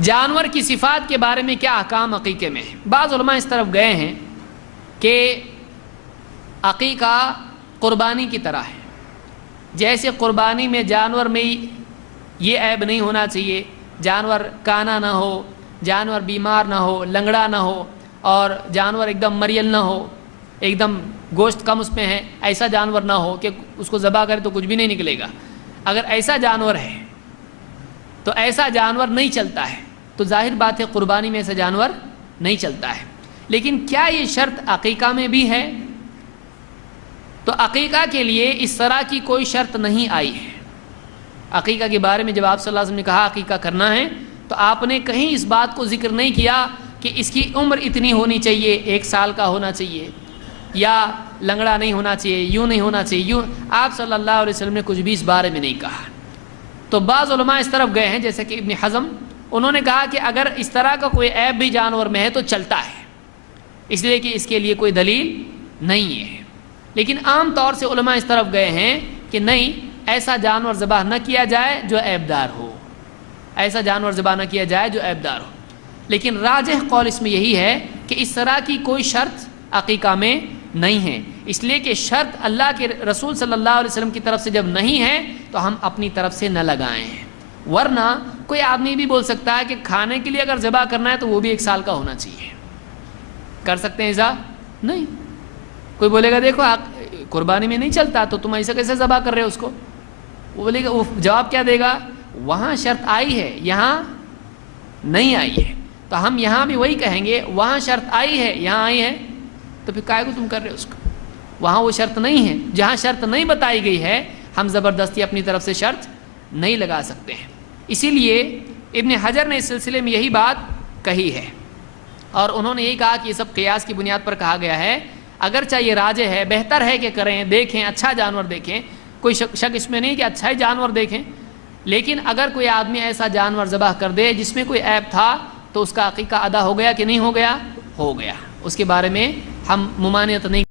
جانور کی صفات کے بارے میں کیا احکام عقیقے میں ہیں؟ بعض علماء اس طرف گئے ہیں کہ عقیقہ قربانی کی طرح ہے. جیسے قربانی میں جانور میں یہ عیب نہیں ہونا چاہیے، جانور کانا نہ ہو، جانور بیمار نہ ہو، لنگڑا نہ ہو، اور جانور ایک دم مریل نہ ہو، ایک دم گوشت کم اس میں ہے، ایسا جانور نہ ہو کہ اس کو ذبح کرے تو کچھ بھی نہیں نکلے گا. اگر ایسا جانور ہے تو ایسا جانور نہیں چلتا ہے، تو ظاہر بات ہے قربانی میں ایسا جانور نہیں چلتا ہے. لیکن کیا یہ شرط عقیقہ میں بھی ہے؟ تو عقیقہ کے لیے اس طرح کی کوئی شرط نہیں آئی ہے. عقیقہ کے بارے میں جب آپ صلی اللہ علیہ وسلم نے کہا عقیقہ کرنا ہے تو آپ نے کہیں اس بات کو ذکر نہیں کیا کہ اس کی عمر اتنی ہونی چاہیے، 1 سال کا ہونا چاہیے، یا لنگڑا نہیں ہونا چاہیے، یوں نہیں ہونا چاہیے، یوں. آپ صلی اللہ علیہ وسلم نے کچھ بھی اس بارے میں نہیں کہا. تو بعض علماء اس طرف گئے ہیں جیسے کہ ابن حزم، انہوں نے کہا کہ اگر اس طرح کا کوئی عیب بھی جانور میں ہے تو چلتا ہے، اس لیے کہ اس کے لیے کوئی دلیل نہیں ہے. لیکن عام طور سے علماء اس طرف گئے ہیں کہ نہیں، ایسا جانور ذبح نہ کیا جائے جو عیبدار ہو، ایسا جانور ذبح نہ کیا جائے جو عیبدار ہو. لیکن راجح قول اس میں یہی ہے کہ اس طرح کی کوئی شرط عقیقہ میں نہیں ہے، اس لیے کہ شرط اللہ کے رسول صلی اللہ علیہ وسلم کی طرف سے جب نہیں ہے تو ہم اپنی طرف سے نہ لگائیں. ورنہ کوئی آدمی بھی بول سکتا ہے کہ کھانے کے لیے اگر ذبح کرنا ہے تو وہ بھی 1 سال کا ہونا چاہیے. کر سکتے ہیں ایسا؟ نہیں. کوئی بولے گا دیکھو قربانی میں نہیں چلتا تو تم ایسا کیسے ذبح کر رہے ہو اس کو؟ وہ بولے گا، وہ جواب کیا دے گا؟ وہاں شرط آئی ہے، یہاں نہیں آئی ہے. تو ہم یہاں بھی وہی کہیں گے، وہاں شرط آئی ہے، یہاں آئی ہے، تو پھر کائے کو تم کر رہے ہو اس کو؟ وہاں وہ شرط نہیں ہے. جہاں شرط نہیں بتائی گئی ہے ہم زبردستی اپنی طرف سے شرط نہیں لگا سکتے ہیں. اسی لیے ابن حجر نے اس سلسلے میں یہی بات کہی ہے، اور انہوں نے یہی کہا کہ یہ سب قیاس کی بنیاد پر کہا گیا ہے. اگرچہ یہ راجح ہے، بہتر ہے کہ کریں، دیکھیں، اچھا جانور دیکھیں، کوئی شک اس میں نہیں کہ اچھا ہی جانور دیکھیں. لیکن اگر کوئی آدمی ایسا جانور ذبح کر دے جس میں کوئی عیب تھا تو اس کا عقیقہ ادا ہو گیا کہ نہیں ہو گیا؟ ہو گیا. اس کے بارے میں ہم ممانعت نہیں